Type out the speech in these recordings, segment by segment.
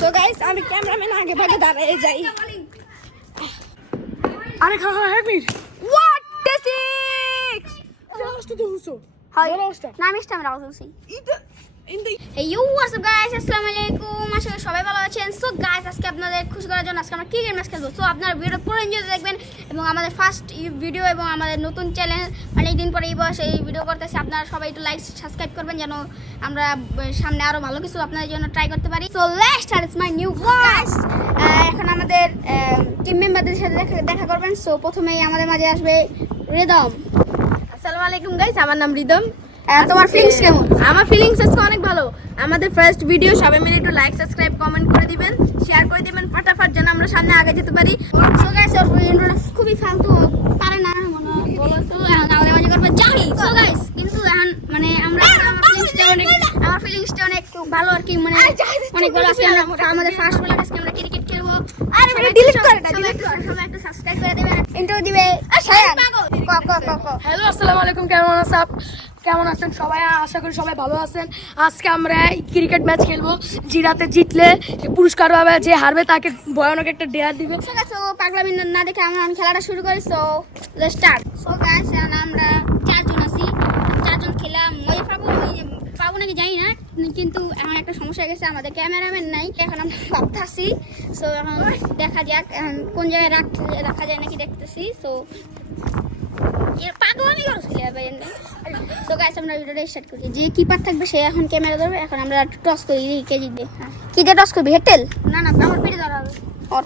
So guys আমি cameraman আগে ভাগে দাঁড়িয়ে যাই। আরে খা এক মিনিট What the six? রাস্তা তো হুসো হাই রাস্তা না মিস্টার আমরা বলছি। In the Hey you what's up guys, আসসালামু আলাইকুম, আশা করি সবাই ভালো আছেন। সো গাইস আজকে আপনাদের খুশি করার জন্য আজকে আমরা কি গেম ম্যাচ খেলবো। সো আপনারা ভিডিও পুরো এনজয় দেখবেন এবং আমাদের ফার্স্ট ভিডিও এবং আমাদের নতুন চ্যানেল অনেক দিন পরে এই বয়সে এই ভিডিও করতেছি। আপনারা সবাই একটু লাইক সাবস্ক্রাইব করবেন যেন আমরা সামনে আরো ভালো কিছু আপনাদের জন্য ট্রাই করতে পারি। So let's start my new blog. এখন আমাদের টিম মেম্বারদের সাথে দেখা করবেন। সো প্রথমেই আমাদের মাঝে আসবে রিদম। আসসালামু আলাইকুম গাইস, আমার নাম রিদম। তোমার ফিলিংস কেমন? আমার ফিলিংস আজকে অনেক ভালো। আমাদের ফার্স্ট ভিডিও, সবাই মিলে একটু লাইক সাবস্ক্রাইব কমেন্ট করে দিবেন, শেয়ার করে দিবেন ফটাফট যেন আমরা সামনে আগে যেতে পারি। সো গাইস খুবই ফালতু পারে না মনে বলো। তো এখন আমাদের মাঝে করবে জানি। সো গাইস কিন্তু এখন মানে আমরা আমার ফিলিংসটা অনেক ভালো আর কি, মানে অনেক ভালো। আজকে আমরা আমাদের ফার্স্ট বলে আজকে আমরা ক্রিকেট খেলবো। আরে মানে ডিলিট করে এটা, ডিলিট করে সবাই একটু সাবস্ক্রাইব করে দিবেন, ইন্টারভিউ দিবে। হ্যালো আসসালামু আলাইকুম, কেমন আছেন সবাই? আশা করি সবাই ভালো আছেন। আজকে আমরা ক্রিকেট ম্যাচ খেলবো। জিরাতে জিতলে সে পুরস্কার পাবে, যে হারবে তাকে ভয়ানক একটা ডেয়ার দিবে। সো পাগলামি না দেখে আমরা খেলাটা শুরু করি। So let's start. So guys এখন আমরা চারজন আছি, চারজন খেলাম। মজা পাবো নাকি জানি না, কিন্তু এখন একটা সমস্যা হয়ে গেছে, আমাদের ক্যামেরাম্যান নাই। এখন আমরা ভাবতেছি। সো এখন দেখা যাক এখন কোন জায়গায় রাখা যায় নাকি দেখতেছি। সো পাগলামি করছিল ভাই। সো গাইস আমরা ভিডিওটা স্টার্ট করি। যে কিপার থাকবে সে এখন ক্যামেরা ধরবে। এখন আমরা টস করি, কে জিতবে। কি দিয়ে টস করবি? হেটেল না না আমার পিঠে ধরা হবে।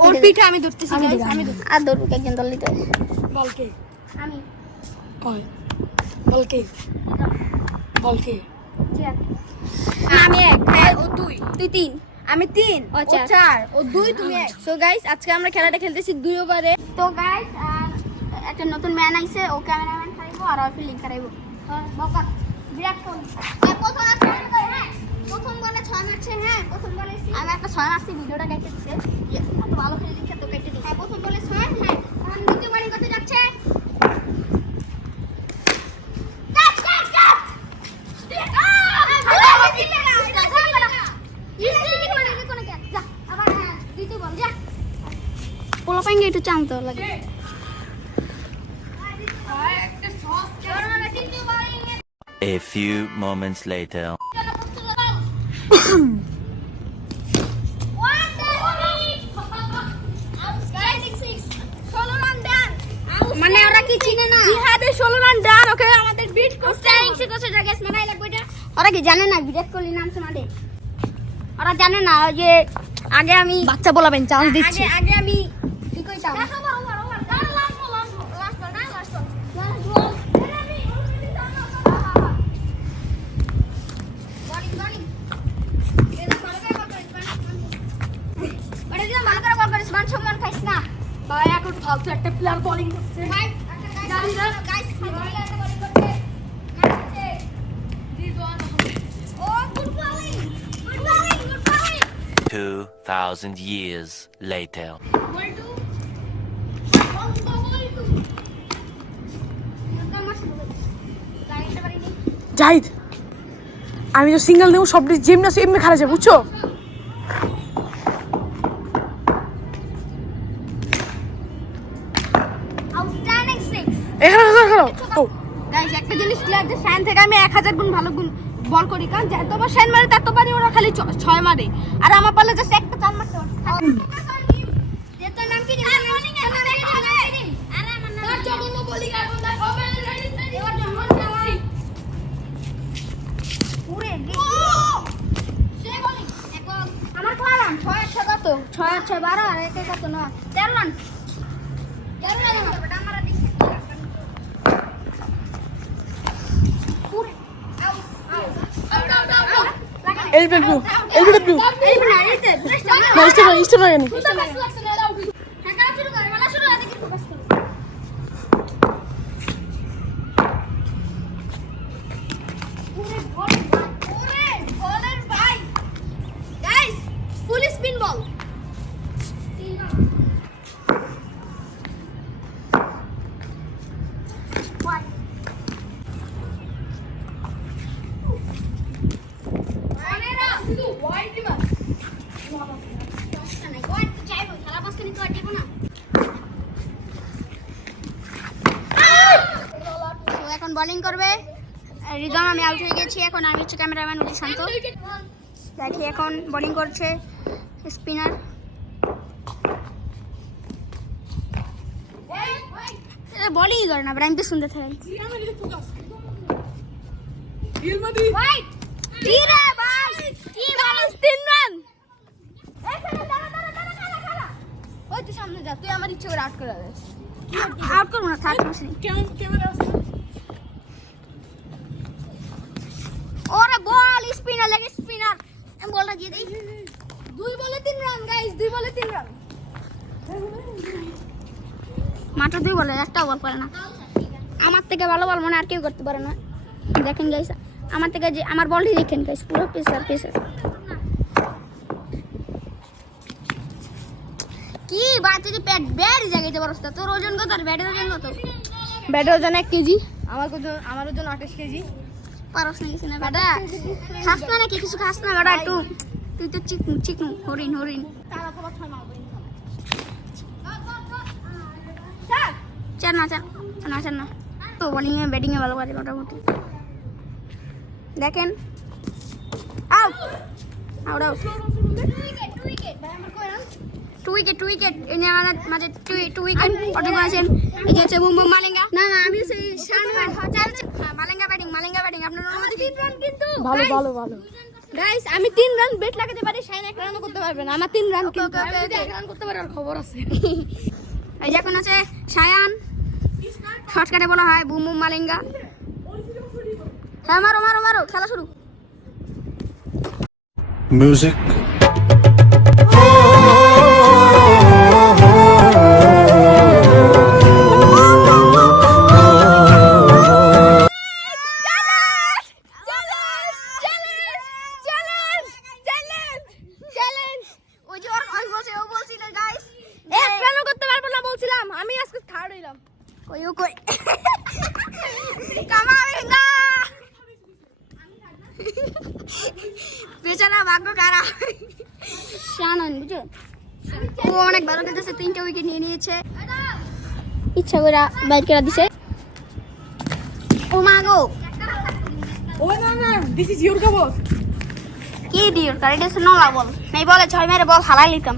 ওর পিঠে আমি ধরতেছি গাইস, আমি আর ধরুক একজন দল নিতে। বলকে আমি ওই বলকে বলকে আমি এক, ও দুই, তুই তিন, আমি তিন, ও ও চার। চার, ও দুই, তুমি এক। সো গাইস আজকে আমরা খেলাটা খেলতেছি 2 ওভারে। তো গাইস একটা নতুন ম্যান আইছে, ও ক্যামেরাম্যান খাইবো আর আমি ফিল্ডিং করাইবো। বকা বিরাট কোহলি প্রথম প্রথম বলে 6 মারছে। হ্যাঁ প্রথম বলে আমি একটা 6 মারছি, ভিডিওটা কেটে দিছে। এত ভালো খেলে দিচ্ছে তো কেটে দিছে। হ্যাঁ প্রথম বলে 6। হ্যাঁ এখন দ্বিতীয় বাড়ি করতে যাচ্ছে। পোলা পাইঙ্গে একটু চামতে লাগে। A few moments later. মানে ওরা কি চিনে না? জিহাদের 16 রান ডান, ওকে আমাদের বিট করতে। ওরা কি জানে না বিরাট কোহলি নামছে মাঠে? ওরা জানে না যে আগে আমি বাচ্চা বলাবেন, চান্স দিচ্ছি। আগে আমি কি কইতাম। ভাই এখন ফালতু একটা প্লেয়ার বোলিং করছে। 2,000 years later. জাহিদ, আমি তো সিঙ্গেল নেব, সব জিম না এমনি খেলা যায়, বুঝছো? এখানে খেলো। গাইস একটা জিনিস ক্লিয়ার, যে শাইন থেকে আমি 1000 গুণ ভালো গুণ বল করি, কারণ যতবার শাইন মারে ততবার ওরা খালি 6 মারে, আর আমার পারলে জাস্ট একটা চার মারতে পারে। আমার 6 রান, 6 6 কত? 6 6 12 আর 1 কত? 9 13 রান। 13 রান আমরা দিছি। এলবিডব্লিউ ইস্টার লাগানি। ফুল স্পিন বল। Why মাঝখানে তো আর দিব না। তো এখন বোলিং করবে রিদম। আমি আউট হয়ে গেছি। এখন আমি হচ্ছে ক্যামেরাম্যান অতি শান্ত। দেখি এখন বোলিং করছে স্পিনার। বলই করে না, আমি তো শুনতে থাকি। কি রে ভাই, কি বলিস? 3 রান। ওই তুই সামনে যা, তুই আমার ইচ্ছে করে আউট করে দে। আউট করবো না, থাক সমস্যা নেই। ওরে বল স্পিনার লাগে, স্পিনার। আমি বলটা দিয়ে দিই। 2 বলে 3 রান গাইস, 2 বলে 3 রান। মাত্র 2 বলে, একটা বল করে না। আমার থেকে ভালো বল মনে আর কেউ করতে পারে না। দেখেন গাইস, আমার থেকে যে আমার বলটি দেখেন গাইস, পুরো পেসার পেসার। কি বাত তুই পেট বের জায়গাতে বরস তোর ওজন কত আর ব্যাটের ওজন কত? ব্যাটের ওজন 1 কেজি, আমার ওজন 28 কেজি। পারস না কিছু না বেটা, খাস না নাকি কিছু খাস না বেটা? একটু তুই তো চিকনু চিকনু হরিণ হরিণ। তারা তো 6 মারবো। চার না তো বোলিং এ ব্যাটিং এ ভালো করে মোটামুটি। দেখেন আউট আউট আউট। 2 উইকেট এনে আমাদের মাঝে 2 উইকেট অর্জন করেছেন। এই যে হচ্ছে বুম মালিঙ্গা। না আমি সেই শানওয়ার মালিঙ্গা ব্যাটিং আপনার অনুমতি। 3 রান কিন্তু ভালো ভালো ভালো। গাইস, আমি 3 রান বেট লাগাতে পারি, শাইন 1 রানও করতে পারবে না। আমার 3 রান কিন্তু আমি যদি 1 রান করতে পারি আর খবর আছে। এই যে এখন আছে শায়ান, শর্টকাটে বলা হয় বুম মালিঙ্গা। হ্যাঁ মারো মারো মারো, খেলা শুরু। Music. ওই যে ওর বলছে, ও বলছিল গাইস 1 রানও করতে পারবো না বলছিলাম, আমি আজকে থার্ড হইলাম। কই ও কই কামাবিঙ্গা বেচারা ভাগ্য খারাপ। শানন বুঝো, ও অনেক ভালো খেলতেছে, 3টে উইকেট নিয়ে নিয়েছে। ইচ্ছা করে বাইট করে দিছে। ও মা গো, Oh no, this is your cover. কি দিও কার এটা শুনো না বল নাই বলে 6 মেরে বল হালাই লিতাম।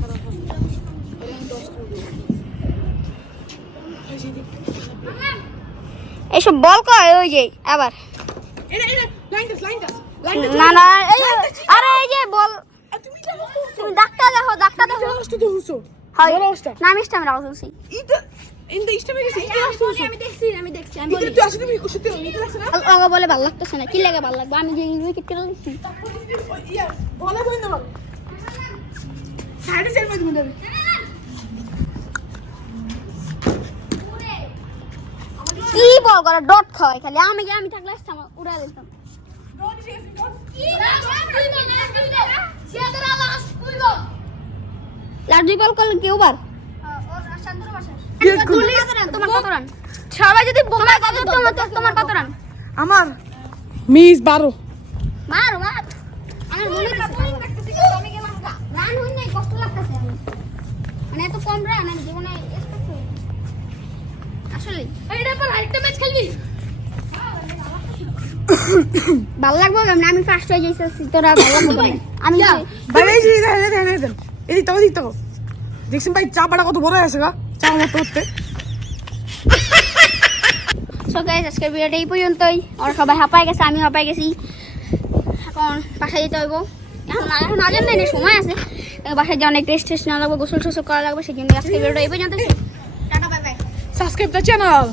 এইসব বল কয় ওই যে আবার না না এই আরে এই যে বল তুমি ডাক্তার দেখো হয় না আমি স্টাম রাখো তুমি আমি দেখছি আমি বলি আগা বলে ভালো লাগতেছে না, কি লাগে ভালো লাগবে? আমি যে উইকেট করে দিচ্ছি কি বল করে ডট খাওয়াই খালি। আমি থাকলে আসতাম উড়া দিতাম। লাট 2 বল করলে কেউ বার তোমার কত রান? সবাই যদি তোমার কত রান? আমার মিস 12। মারো মার, আমার মনে হচ্ছে রান হই নাই, কষ্ট লাগতেছে আমার। মানে এত কম রান আমি জীবনে এক্সপেক্ট করি আসলে। এইটা পর আরেকটা ম্যাচ খেলবি? ভালো লাগবে না, আমি ফার্স্ট হয়ে যাইছি, তোরা ভালো লাগবে না। আমি এই তো দেখছেন ভাই চাপাটা কত বড় আছে গা, চা মতো হচ্ছে। সো গাইস আজকের ভিডিওটা এই পর্যন্তই। আর সবাই হাঁপায় গেছে, আমি হাঁপায় গেছি। এখন বাসায় যেতে হইব। এখন আজান নেই, সময় আছে। বাসায় যে অনেক টেস্ট নেওয়া লাগবে, গোসল টোসল করা লাগবে, সেই জন্য আজকের ভিডিওটা এই পর্যন্ত। Tata bye bye. Subscribe the channel.